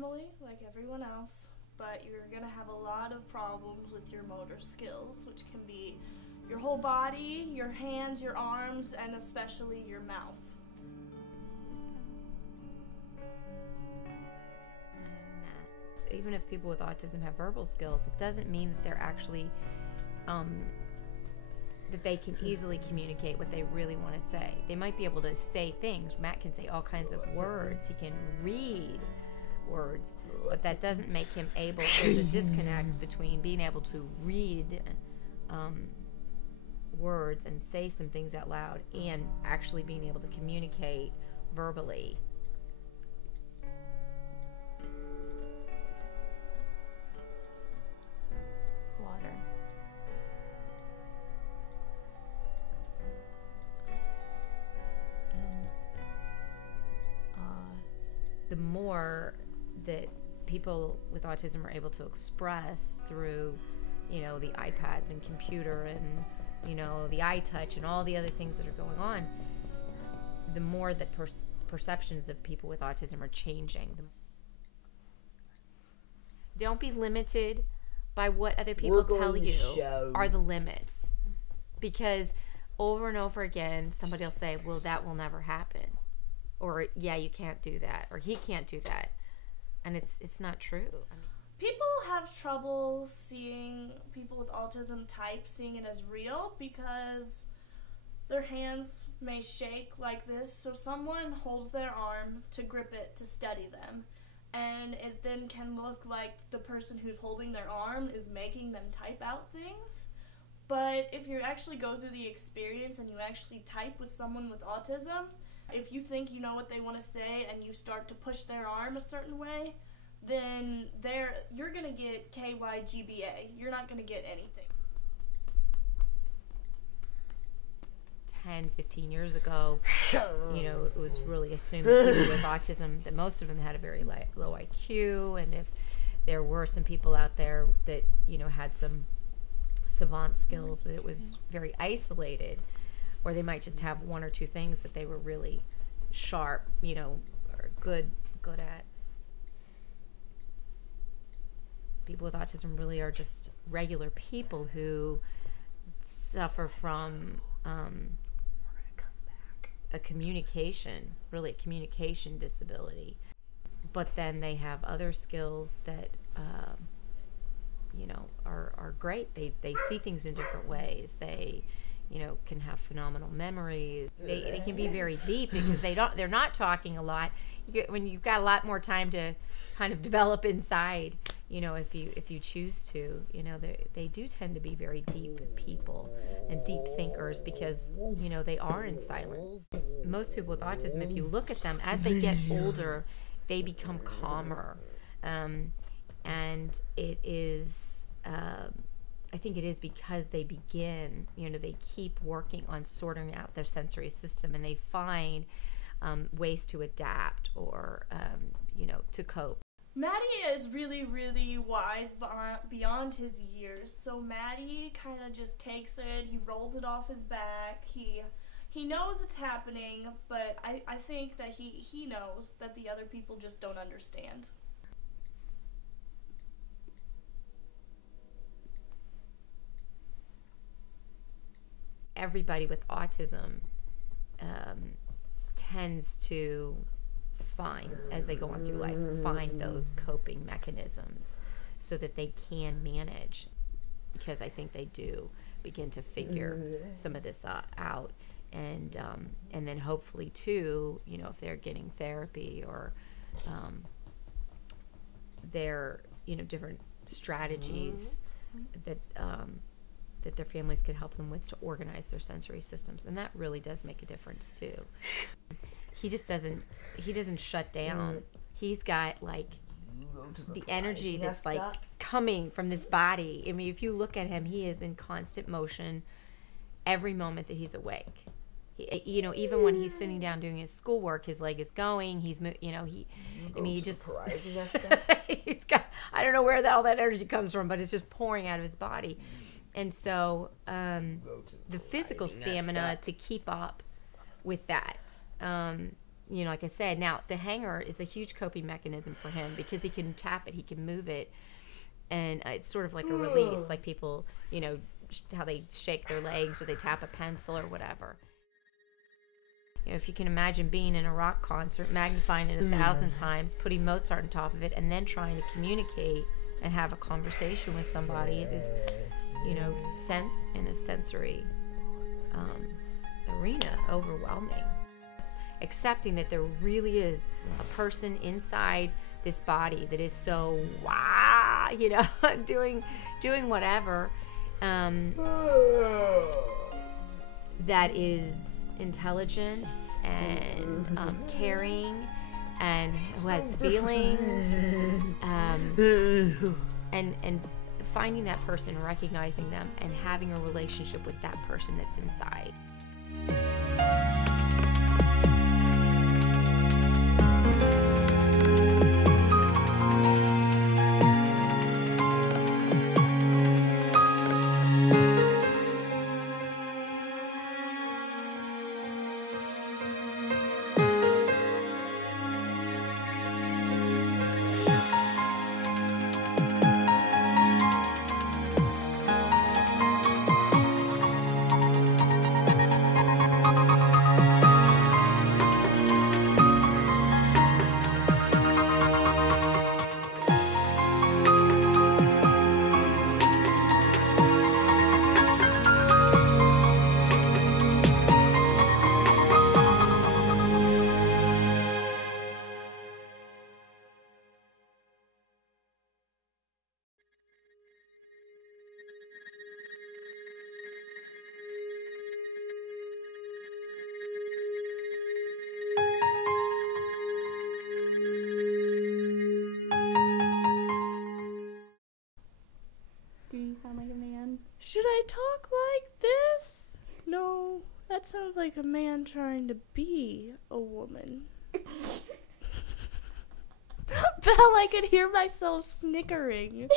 normally, like everyone else, but you're going to have a lot of problems with your motor skills, which can be your whole body, your hands, your arms, and especially your mouth. Even if people with autism have verbal skills, it doesn't mean that they're actually, that they can easily communicate what they really want to say. They might be able to say things. Matt can say all kinds of words. He can read words, but that doesn't make him able. There's a disconnect between being able to read words and say some things out loud and actually being able to communicate verbally. Water. The more that people with autism are able to express through, you know, the iPads and computer and, you know, the iTouch and all the other things that are going on, the more that perceptions of people with autism are changing. Don't be limited by what other people tell you are the limits. Because over and over again, somebody will say, well, that will never happen. Or, yeah, you can't do that. Or he can't do that. And it's not true. People have trouble seeing people with autism type, seeing it as real, because their hands may shake like this, so someone holds their arm to grip it to steady them, and it then can look like the person who's holding their arm is making them type out things. But if you actually go through the experience and you actually type with someone with autism, if you think you know what they want to say and you start to push their arm a certain way, then you're going to get KYGBA. You're not going to get anything. 10, 15 years ago, you know, it was really assumed that people with autism, that most of them had a very low IQ, and if there were some people out there that, you know, had some savant skills, that it was very isolated, or they might just have one or two things that they were really sharp, you know, or good at. People with autism really are just regular people who suffer from a communication disability. But then they have other skills that, you know, are great. They see things in different ways. They, you know, can have phenomenal memory. They can be very deep because they're not talking a lot. When you've got a lot more time to kind of develop inside, you know, if you choose to, you know, they do tend to be very deep people and deep thinkers because, you know, they are in silence. Most people with autism, if you look at them, as they get older, they become calmer. And it is, I think it is because they begin, you know, they keep working on sorting out their sensory system, and they find ways to adapt or, you know, to cope. Maddie is really, really wise beyond his years. So Maddie kind of just takes it, he rolls it off his back, he knows it's happening, but I think that he knows that the other people just don't understand. Everybody with autism tends to find, as they go on through life, find those coping mechanisms so that they can manage, because I think they do begin to figure some of this out, and then hopefully too, you know, if they're getting therapy or they're, you know, different strategies that that their families could help them with to organize their sensory systems, and that really does make a difference too. He just doesn't shut down. He's got like the energy that's like coming from this body. I mean, if you look at him, he is in constant motion every moment that he's awake. You know, even when he's sitting down doing his schoolwork, his leg is going. He's, you know, he just, he's got, I don't know where all that energy comes from, but it's just pouring out of his body. And so the physical stamina to keep up with that, like I said, now the hanger is a huge coping mechanism for him because he can tap it, he can move it, and it's sort of like a release, like people, how they shake their legs or they tap a pencil or whatever. If you can imagine being in a rock concert, magnifying it 1,000 times, putting Mozart on top of it, and then trying to communicate and have a conversation with somebody, it is, sent in a sensory arena, overwhelming. Accepting that there really is a person inside this body that is so doing whatever, that is intelligent and caring and who has feelings, and finding that person, recognizing them, and having a relationship with that person that's inside. Should I talk like this? No, that sounds like a man trying to be a woman. Belle, I could hear myself snickering.